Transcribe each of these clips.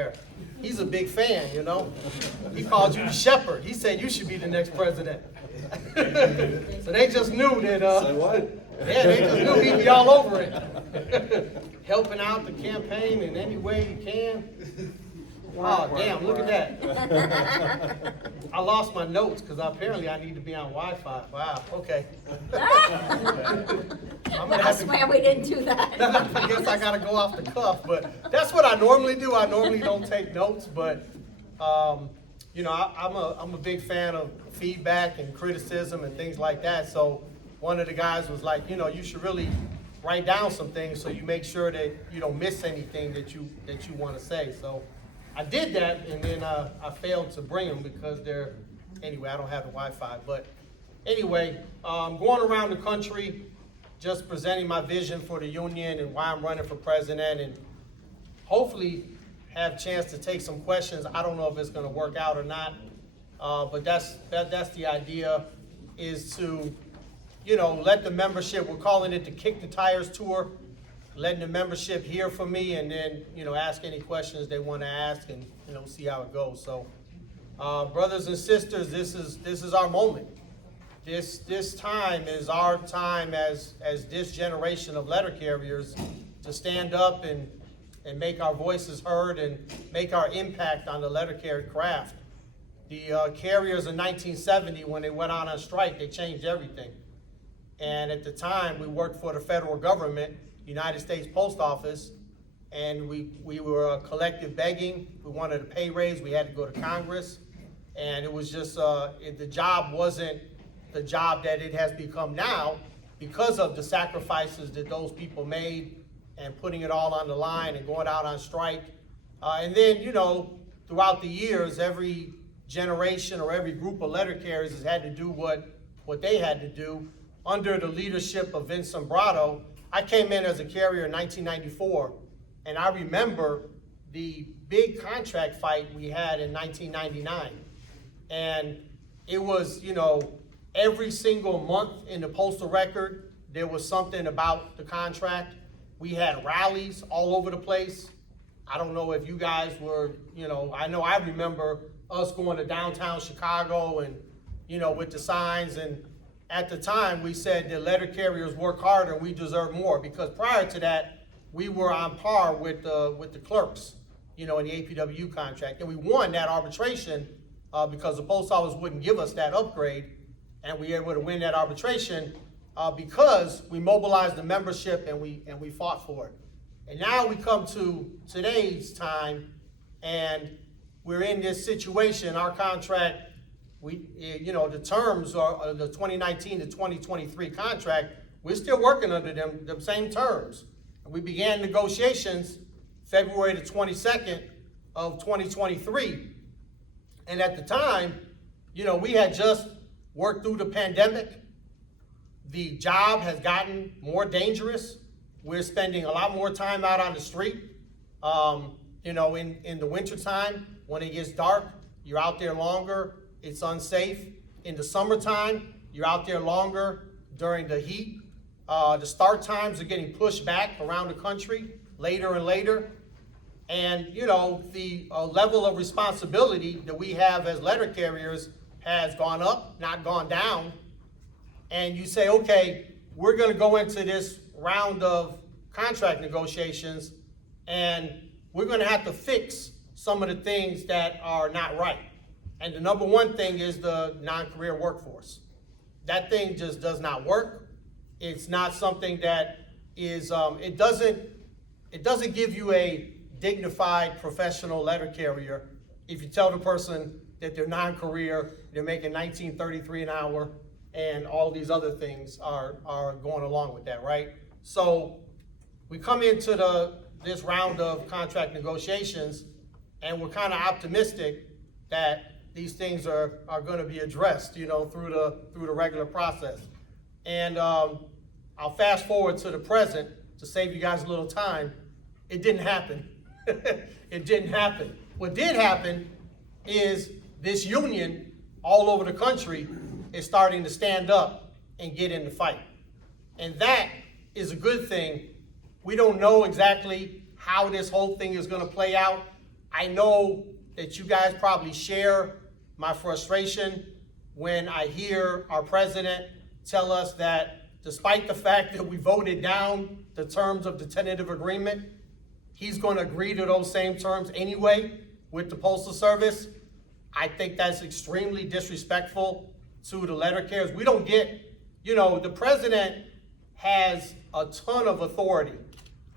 there. He's a big fan, you know. He called you the shepherd. He said you should be the next president. So they just knew that, Say what? yeah, they just knew he'd be all over it. Helping out the campaign in any way he can. Oh, damn, look at that. I lost my notes because apparently I need to be on Wi-Fi. Wow, okay. I swear we didn't do that. I guess I got to go off the cuff, but that's what I normally do. I normally don't take notes, but, you know, I'm a big fan of feedback and criticism and things like that. So one of the guys was like, you know, you should really write down some things so you make sure that you don't miss anything that you want to say. So I did that, and then I failed to bring them because anyway, I don't have the Wi-Fi. But anyway, going around the country, just presenting my vision for the union and why I'm running for president, and hopefully have a chance to take some questions. I don't know if it's going to work out or not, but that's the idea, is to, you know, let the membership, we're calling it the Kick the Tires Tour, letting the membership hear from me, and then, you know, ask any questions they want to ask, and, you know, see how it goes. So, brothers and sisters, this is our moment. This time is our time as this generation of letter carriers to stand up and make our voices heard and make our impact on the letter carrier craft. The carriers in 1970, when they went out on strike, they changed everything. And at the time, we worked for the federal government, United States Post Office, and we were collective begging. We wanted a pay raise. We had to go to Congress, and it was just the job wasn't the job that it has become now because of the sacrifices that those people made and putting it all on the line and going out on strike. And then, you know, throughout the years, every generation or every group of letter carriers has had to do what they had to do. Under the leadership of Vince Sombrato, I came in as a carrier in 1994, and I remember the big contract fight we had in 1999. And it was, you know, every single month in the Postal Record, there was something about the contract. We had rallies all over the place. I don't know if you guys were, you know, I remember us going to downtown Chicago and, you know, with the signs, and at the time, we said that letter carriers work harder and we deserve more, because prior to that, we were on par with the clerks, you know, in the APW contract. And we won that arbitration because the post office wouldn't give us that upgrade, and we were able to win that arbitration because we mobilized the membership and we fought for it. And now we come to today's time, and we're in this situation. Our contract, you know, the terms are the 2019 to 2023 contract. We're still working under them same terms. And we began negotiations February the 22nd of 2023. And at the time, you know, we had just worked through the pandemic. The job has gotten more dangerous. We're spending a lot more time out on the street. You know, in the wintertime, when it gets dark, you're out there longer. It's unsafe. In the summertime, you're out there longer during the heat. The start times are getting pushed back around the country later and later. And, you know, the level of responsibility that we have as letter carriers has gone up, not gone down. And you say, okay, we're going to go into this round of contract negotiations, and we're going to have to fix some of the things that are not right. And the number one thing is the non-career workforce. That thing just does not work. It's not something that is, it doesn't give you a dignified professional letter carrier if you tell the person that they're non-career, they're making $19.33 an hour, and all these other things are going along with that, right? So we come into this round of contract negotiations, and we're kind of optimistic that these things are going to be addressed, you know, through the regular process. And I'll fast forward to the present to save you guys a little time. It didn't happen. It didn't happen. What did happen is this union all over the country is starting to stand up and get in the fight. And that is a good thing. We don't know exactly how this whole thing is going to play out, I know that you guys probably share my frustration when I hear our president tell us that despite the fact that we voted down the terms of the tentative agreement, he's going to agree to those same terms anyway with the Postal Service. I think that's extremely disrespectful to the letter carriers. We don't get, the president has a ton of authority.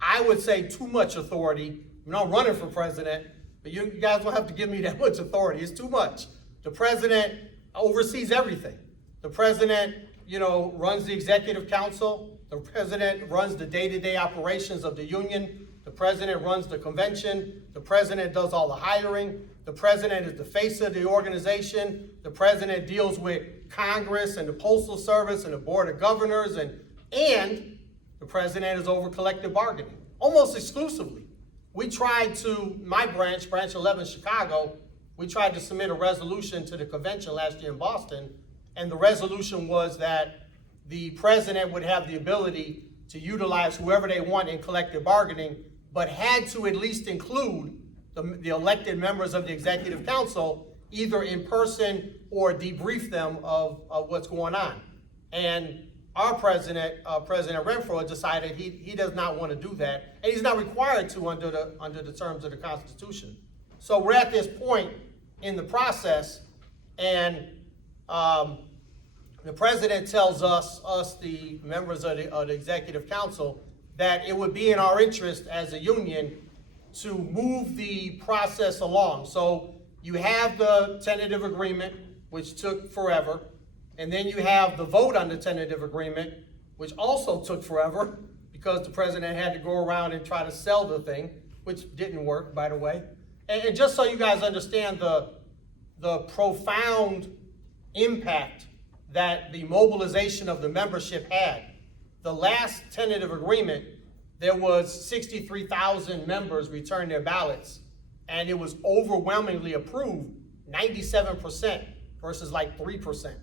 I would say too much authority. I'm running for president, but you guys don't have to give me that much authority. It's too much. The president oversees everything. The president, runs the executive council. The president runs the day-to-day operations of the union. The president runs the convention. The president does all the hiring. The president is the face of the organization. The president deals with Congress and the Postal Service and the Board of Governors, and the president is over collective bargaining, almost exclusively. We tried to, my branch 11 Chicago, we tried to submit a resolution to the convention last year in Boston, and the resolution was that the president would have the ability to utilize whoever they want in collective bargaining, but had to at least include the elected members of the executive council, either in person or debrief them of what's going on. And our president, President Renfro, decided he does not want to do that, and he's not required to under the terms of the Constitution. So we're at this point in the process, and the president tells us the members of the executive council, that it would be in our interest as a union to move the process along. So you have the tentative agreement, which took forever, and then you have the vote on the tentative agreement, which also took forever because the president had to go around and try to sell the thing, which didn't work, by the way. And just so you guys understand the profound impact that the mobilization of the membership had, the last tentative agreement, there was 63,000 members returned their ballots, and it was overwhelmingly approved, 97% versus like 3%.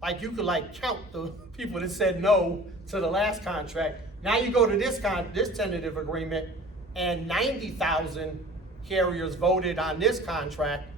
Like you could count the people that said no to the last contract. Now you go to this tentative agreement, and 90,000 carriers voted on this contract,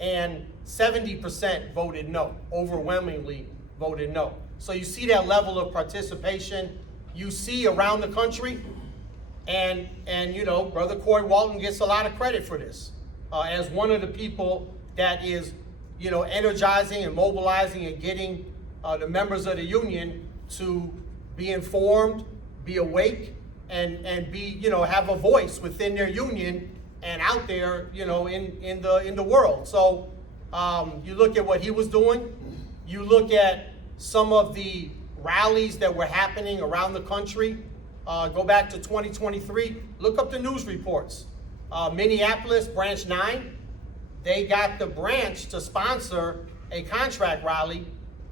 and 70% voted no, overwhelmingly voted no. So you see that level of participation. You see around the country, and Brother Corey Walton gets a lot of credit for this as one of the people that is, energizing and mobilizing and getting the members of the union to be informed, be awake, and be, have a voice within their union and out there, in the world. So you look at what he was doing. You look at some of the rallies that were happening around the country. Go back to 2023, look up the news reports. Minneapolis, Branch 9, they got the branch to sponsor a contract rally,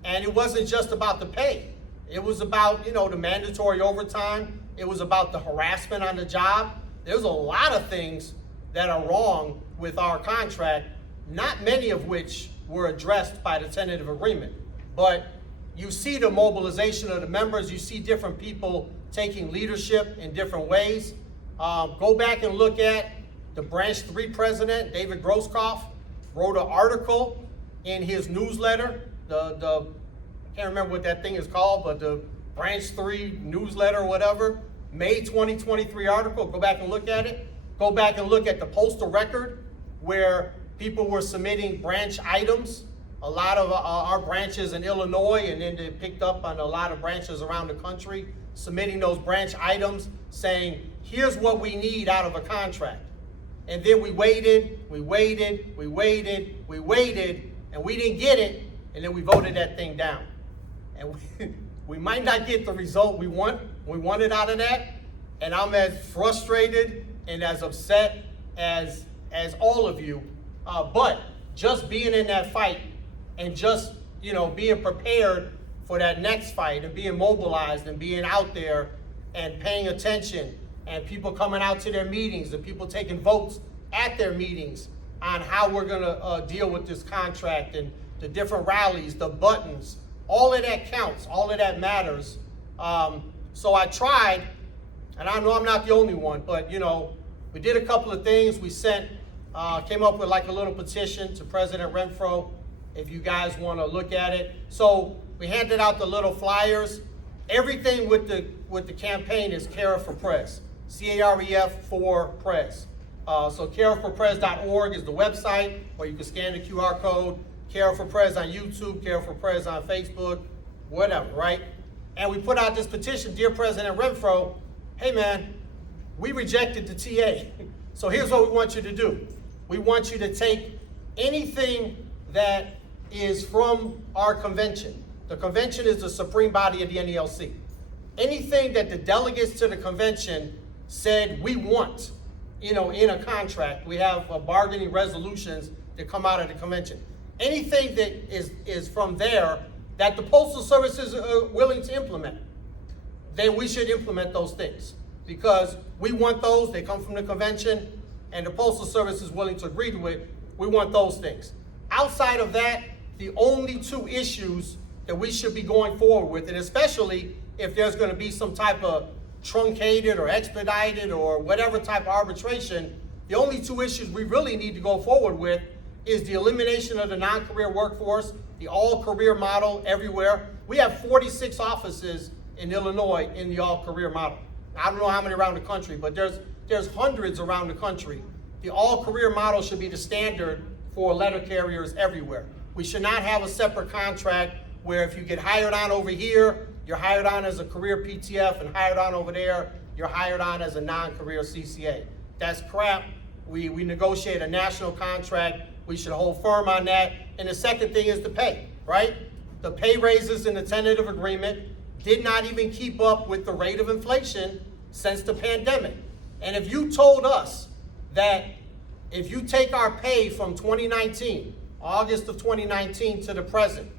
and it wasn't just about the pay. It was about, the mandatory overtime. It was about the harassment on the job. There's a lot of things that are wrong with our contract, not many of which were addressed by the tentative agreement. But you see the mobilization of the members. You see different people taking leadership in different ways. Go back and look at the Branch 3 president, David Groskopf, wrote an article in his newsletter. I can't remember what that thing is called, but the Branch 3 newsletter or whatever, May 2023 article. Go back and look at it. Go back and look at the postal record where people were submitting branch items. A lot of our branches in Illinois, and then they picked up on a lot of branches around the country, submitting those branch items saying, here's what we need out of a contract. And then we waited, and we didn't get it, and then we voted that thing down. And we might not get the result we wanted out of that, and I'm as frustrated and as upset as all of you. But just being in that fight and just, being prepared for that next fight and being mobilized and being out there and paying attention and people coming out to their meetings and people taking votes at their meetings on how we're gonna deal with this contract and the different rallies, the buttons, all of that counts, all of that matters. So I tried, and I know I'm not the only one, but we did a couple of things. We sent came up with like a little petition to President Renfro, if you guys want to look at it. So we handed out the little flyers. Everything with the campaign is Caref for Prez, C-A-R-E-F for Prez. So carefforprez.org is the website, or you can scan the QR code. Caref for Prez on YouTube, Caref for Prez on Facebook, whatever, right? And we put out this petition, Dear President Renfro, hey man, we rejected the TA. So here's what we want you to do. We want you to take anything that is from our convention. The convention is the supreme body of the NELC. Anything that the delegates to the convention said we want, in a contract, we have bargaining resolutions that come out of the convention. Anything that is from there that the Postal Service is willing to implement, then we should implement those things. Because we want those, they come from the convention, and the Postal Service is willing to agree to it, we want those things. Outside of that, the only two issues that we should be going forward with, and especially if there's gonna be some type of truncated or expedited or whatever type of arbitration, the only two issues we really need to go forward with is the elimination of the non-career workforce, the all-career model everywhere. We have 46 offices in Illinois in the all-career model. I don't know how many around the country, but there's hundreds around the country. The all-career model should be the standard for letter carriers everywhere. We should not have a separate contract where if you get hired on over here, you're hired on as a career PTF, and hired on over there, you're hired on as a non-career CCA. That's crap. We negotiate a national contract. We should hold firm on that. And the second thing is the pay, right? The pay raises in the tentative agreement did not even keep up with the rate of inflation since the pandemic. And if you told us that if you take our pay from 2019, August of 2019 to the present,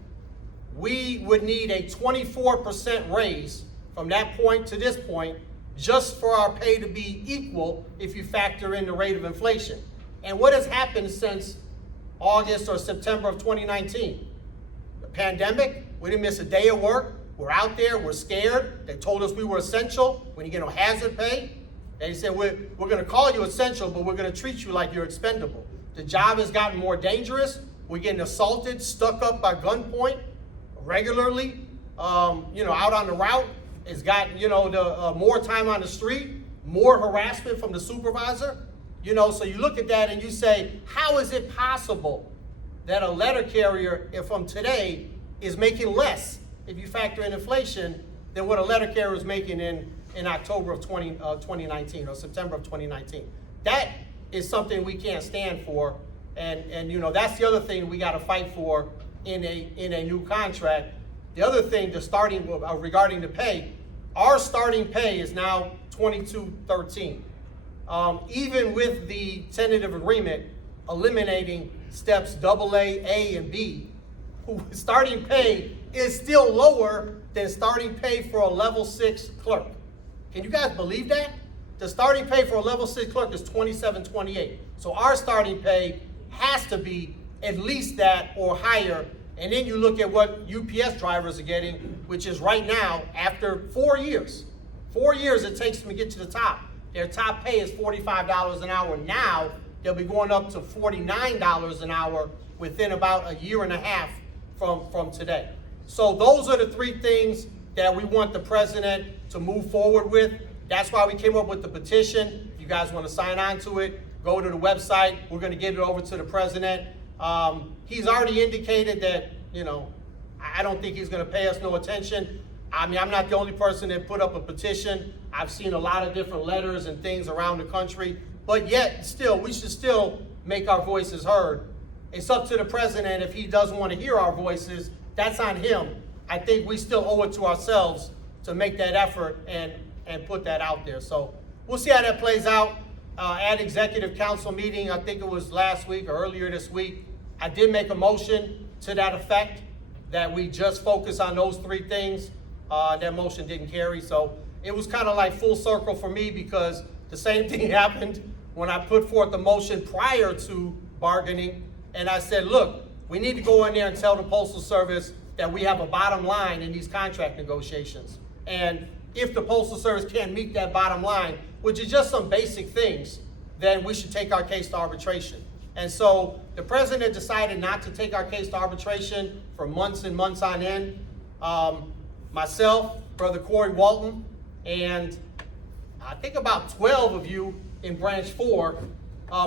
we would need a 24% raise from that point to this point just for our pay to be equal if you factor in the rate of inflation. And what has happened since August or September of 2019? The pandemic, we didn't miss a day of work. We're out there, we're scared. They told us we were essential when you get no hazard pay. They said, we're gonna call you essential, but we're gonna treat you like you're expendable. The job has gotten more dangerous. We're getting assaulted, stuck up by gunpoint regularly, out on the route. It's got, more time on the street, more harassment from the supervisor. So you look at that and you say, how is it possible that a letter carrier, if from today, is making less, if you factor in inflation, than what a letter carrier was making in October of 2019 or September of 2019? That is something we can't stand for. And that's the other thing we got to fight for in a new contract. The other thing, regarding the pay, our starting pay is now $22.13. Even with the tentative agreement eliminating steps AA, A, and B, starting pay is still lower than starting pay for a level 6 clerk. Can you guys believe that? The starting pay for a level 6 clerk is $27.28. So our starting pay has to be at least that or higher. And then you look at what UPS drivers are getting, which is right now, after 4 years it takes them to get to the top. Their top pay is $45 an hour. Now they'll be going up to $49 an hour within about a year and a half from today. So those are the three things that we want the president to move forward with. That's why we came up with the petition. If you guys want to sign on to it, go to the website. We're going to get it over to the president. He's already indicated that, I don't think he's going to pay us no attention. I mean, I'm not the only person that put up a petition. I've seen a lot of different letters and things around the country, but yet still, we should still make our voices heard. It's up to the president. If he doesn't want to hear our voices, that's on him. I think we still owe it to ourselves to make that effort and put that out there. So we'll see how that plays out. At executive council meeting, I think it was last week or earlier this week, I did make a motion to that effect, that we just focus on those three things. That motion didn't carry, so it was kind of like full circle for me, because the same thing happened when I put forth the motion prior to bargaining, and I said, look, we need to go in there and tell the Postal Service that we have a bottom line in these contract negotiations. And if the Postal Service can't meet that bottom line, which is just some basic things, then we should take our case to arbitration. And so the president decided not to take our case to arbitration for months and months on end. Myself, Brother Corey Walton, and I think about 12 of you in Branch 4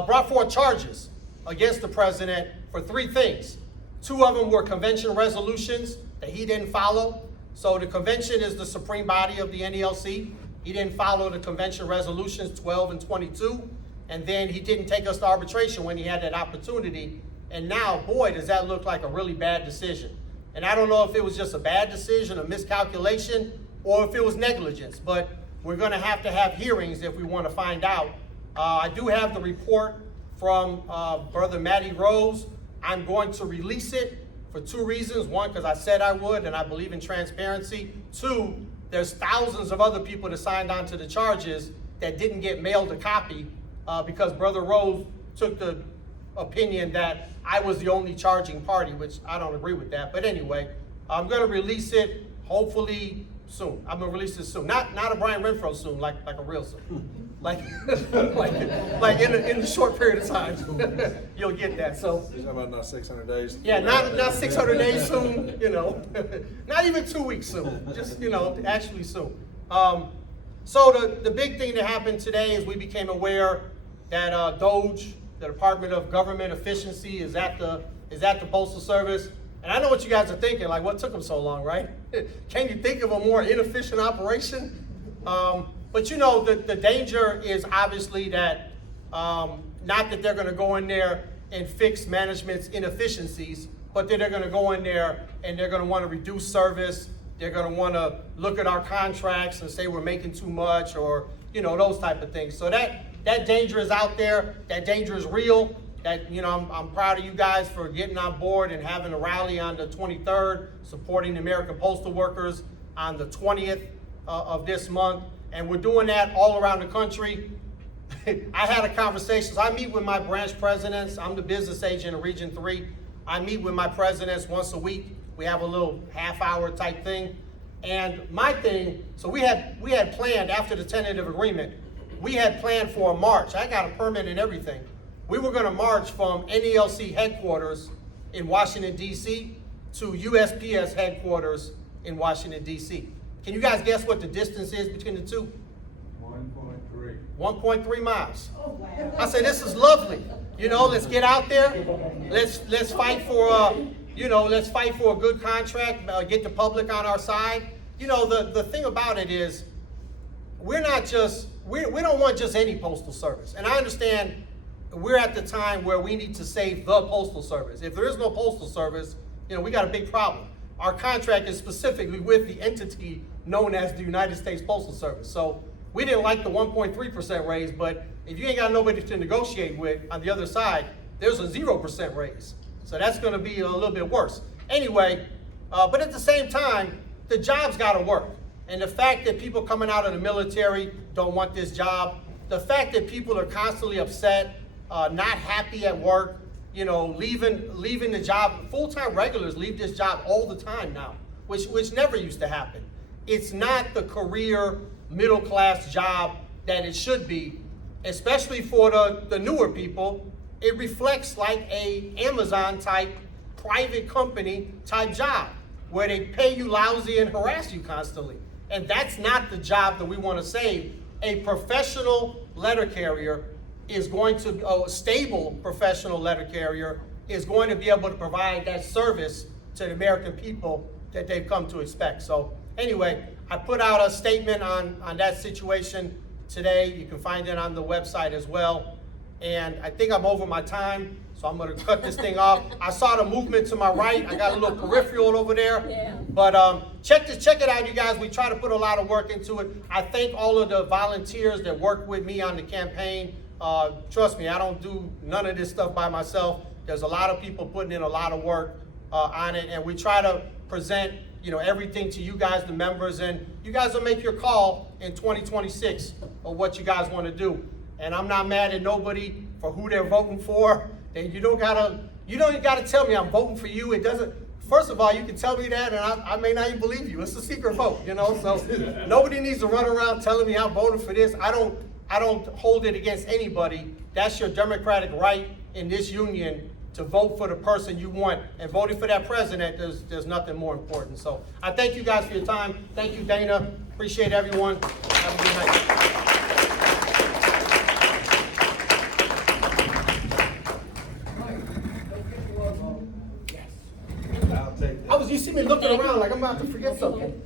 brought forth charges against the president for 3 things. 2 of them were convention resolutions that he didn't follow. So the convention is the supreme body of the NELC. He didn't follow the convention resolutions 12 and 22. And then he didn't take us to arbitration when he had that opportunity. And now, boy, does that look like a really bad decision. And I don't know if it was just a bad decision, a miscalculation, or if it was negligence. But we're going to have hearings if we want to find out. I do have the report from Brother Matty Rose. I'm going to release it for 2 reasons. 1, because I said I would, and I believe in transparency. 2, there's thousands of other people that signed on to the charges that didn't get mailed a copy because Brother Rose took the opinion that I was the only charging party, which I don't agree with that. But anyway, I'm going to release it hopefully soon. I'm going to release it soon. Not a Brian Renfro soon, like a real soon. Like in a short period of time, you'll get that. So You're talking about not 600 days? yeah, not 600 days soon, not even 2 weeks soon, just, actually soon. So the big thing that happened today is we became aware that DOGE, the Department of Government Efficiency, is at the Postal Service. And I know what you guys are thinking, like, what took them so long, right? Can you think of a more inefficient operation? But the danger is obviously that, not that they're gonna go in there and fix management's inefficiencies, but that they're gonna go in there and they're gonna wanna reduce service, they're gonna wanna look at our contracts and say we're making too much, or, those type of things. So that danger is out there, that danger is real. That, I'm proud of you guys for getting on board and having a rally on the 23rd, supporting the American Postal Workers on the 20th of this month. And we're doing that all around the country. I had a conversation. So I meet with my branch presidents. I'm the business agent of Region 3. I meet with my presidents once a week. We have a little half-hour type thing. And my thing, so we had planned after the tentative agreement, we had planned for a march. I got a permit and everything. We were going to march from NELC headquarters in Washington, D.C. to USPS headquarters in Washington, D.C. Can you guys guess what the distance is between the two? 1.3. 1.3 miles. Oh, wow. I said, this is lovely. Let's get out there. Let's fight for let's fight for a good contract, get the public on our side. The thing about it is we don't want just any postal service. And I understand we're at the time where we need to save the Postal Service. If there is no Postal Service, we got a big problem. Our contract is specifically with the entity known as the United States Postal Service. So we didn't like the 1.3% raise, but if you ain't got nobody to negotiate with on the other side, there's a 0% raise. So that's gonna be a little bit worse. Anyway, but at the same time, the job's gotta work. And the fact that people coming out of the military don't want this job, the fact that people are constantly upset, not happy at work, leaving the job. Full-time regulars leave this job all the time now, which never used to happen. It's not the career middle-class job that it should be, especially for the newer people. It reflects like a Amazon type private company type job where they pay you lousy and harass you constantly. And that's not the job that we want to save. A professional letter carrier is going to, a stable professional letter carrier is going to be able to provide that service to the American people that they've come to expect. So anyway, I put out a statement on that situation today. You can find it on the website as well. And I think I'm over my time, so I'm gonna cut this thing off. I saw the movement to my right. I got a little peripheral over there. Yeah. But check it out, you guys. We try to put a lot of work into it. I thank all of the volunteers that work with me on the campaign. Trust me, I don't do none of this stuff by myself. There's a lot of people putting in a lot of work on it, and we try to present everything to you guys, the members, and you guys will make your call in 2026 of what you guys want to do. And I'm not mad at nobody for who they're voting for. And you don't gotta tell me I'm voting for you. It doesn't. First of all, you can tell me that, and I may not even believe you. It's a secret vote, So nobody needs to run around telling me I'm voting for this. I don't hold it against anybody. That's your democratic right in this union to vote for the person you want, and voting for that president, there's nothing more important. So I thank you guys for your time. Thank you, Dana. Appreciate everyone. Have a good night. I'll take that. You see me looking around like I'm about to forget something.